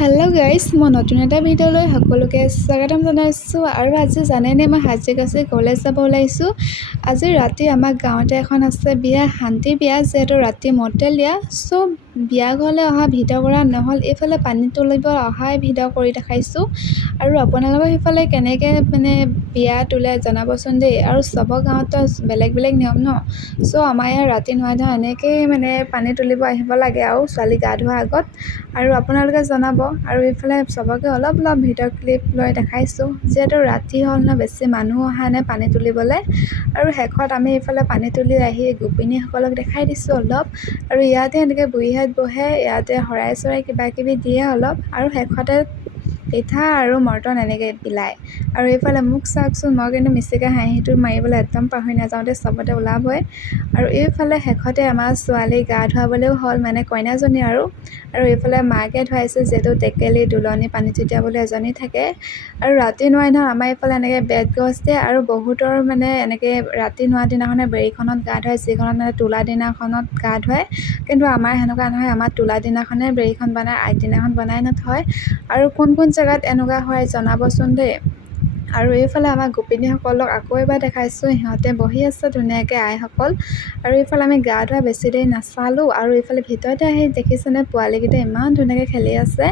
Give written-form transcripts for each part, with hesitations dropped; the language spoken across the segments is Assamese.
হেল্ল' গাইজ, মই নতুন এটা ভিডিঅ'লৈ সকলোকে স্বাগতম জনাইছোঁ। আৰু আজি জানেনে মই সাজি-কাচি কলেজ যাব ওলাইছোঁ। আজি ৰাতি আমাৰ গাঁৱতে এখন আছে বিয়া, শান্তি বিয়া, যিহেতু ৰাতি মটেল দিয়া। চ' বিয়া ঘৰলৈ অহা ভিডিঅ' কৰা নহ'ল, এইফালে পানী তুলিব অহাই ভিডিঅ' কৰি দেখাইছোঁ। আৰু আপোনালোকৰ সেইফালে কেনেকৈ বিয়া তোলে জনাবচোন দেই। আৰু চবৰ গাঁৱতো বেলেগ বেলেগ নিয়ম ন। চ' আমাৰ ইয়াত ৰাতি নোৱাই ধৰা এনেকৈয়ে পানী তুলিব আহিব লাগে আৰু ছোৱালী গা ধোৱাৰ আগত। আৰু আপোনালোকে জনাব। আৰু এইফালে চবকে অলপ ভিডিঅ' ক্লিপ লৈ দেখাইছোঁ, যিহেতু ৰাতি হ'ল ন, বেছি মানুহ অহা নাই পানী তুলিবলৈ। আৰু শেষত আমি এইফালে পানী তুলি আহি গোপিনীসকলক দেখাই দিছোঁ অলপ। আৰু ইয়াতে এনেকৈ বুঢ়ীহাত বহে, ইয়াতে শৰাই চৰাই কিবাকিবি দিয়ে অলপ। আৰু শেষতে পিঠা আৰু মৰ্টন এনেকৈ বিলায়। আৰু এইফালে মোক চাওকচোন, মই কিন্তু মিচিকে হাঁহিটো মাৰিবলৈ একদম পাহৰি নাযাওঁতে চবতে ওলাবই। আৰু এইফালে শেষতে আমাৰ ছোৱালী গা ধুৱাবলৈও হ'ল, কইনাজনী আৰু এইফালে মাকে ধুৱাইছে, যিহেতু টেকেলি দুলনি পানী ছটিয়াবলৈ এজনী থাকে। আৰু ৰাতি নোৱাই নহয় আমাৰ এইফালে এনেকৈ বেত গছ দিয়ে। আৰু বহুতৰ এনেকৈ ৰাতি নোৱা দিনাখনে বেৰীখনত গা ধুৱায়, যিখনত তোলা দিনাখনত গা ধুৱায়। কিন্তু আমাৰ সেনেকুৱা নহয়, আমাৰ তোলা দিনাখনে বেৰীখন বনায়, আগদিনাখন বনাই নথয়। আৰু কোন কোন জেগাত এনেকুৱা হয় জনাবচোন দেই। আৰু এইফালে আমাৰ গোপিনীসকলক আকৌ এবাৰ দেখাইছোঁ, সিহঁতে বহি আছে ধুনীয়াকৈ আইসকল। আৰু এইফালে আমি গা ধোৱা বেছি দেৰি নাচালোঁ। আৰু এইফালে ভিতৰতে আহি দেখিছেনে পোৱালীকেইটা ইমান ধুনীয়াকৈ খেলি আছে।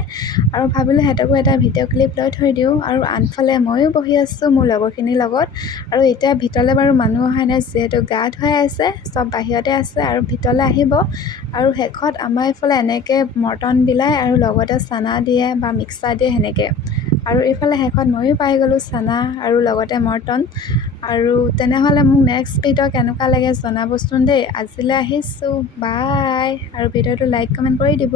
আৰু ভাবিলোঁ সিহঁতকো এটা ভিডিঅ' ক্লিপ লৈ থৈ দিওঁ। আৰু আনফালে ময়ো বহি আছোঁ মোৰ লগৰখিনিৰ লগত। আৰু এতিয়া ভিতৰলৈ বাৰু মানুহ অহা নাই, যিহেতু গা ধুৱাই আছে, চব বাহিৰতে আছে আৰু ভিতৰলৈ আহিব। আৰু শেষত আমাৰ এইফালে এনেকৈ মৰ্টন বিলায় আৰু লগতে চানা দিয়ে বা মিক্সাৰ দিয়ে সেনেকৈ। আৰু এইফালে শেষত ময়ো পাই গ'লোঁ চানা আৰু লগতে মৰ্টন। আৰু তেনেহ'লে মোক নেক্সট ভিডিঅ' কেনেকুৱা লাগে জনাবচোন দেই। আজিলৈ আহিছোঁ, বাই। আৰু ভিডিঅ'টো লাইক কমেণ্ট কৰি দিব।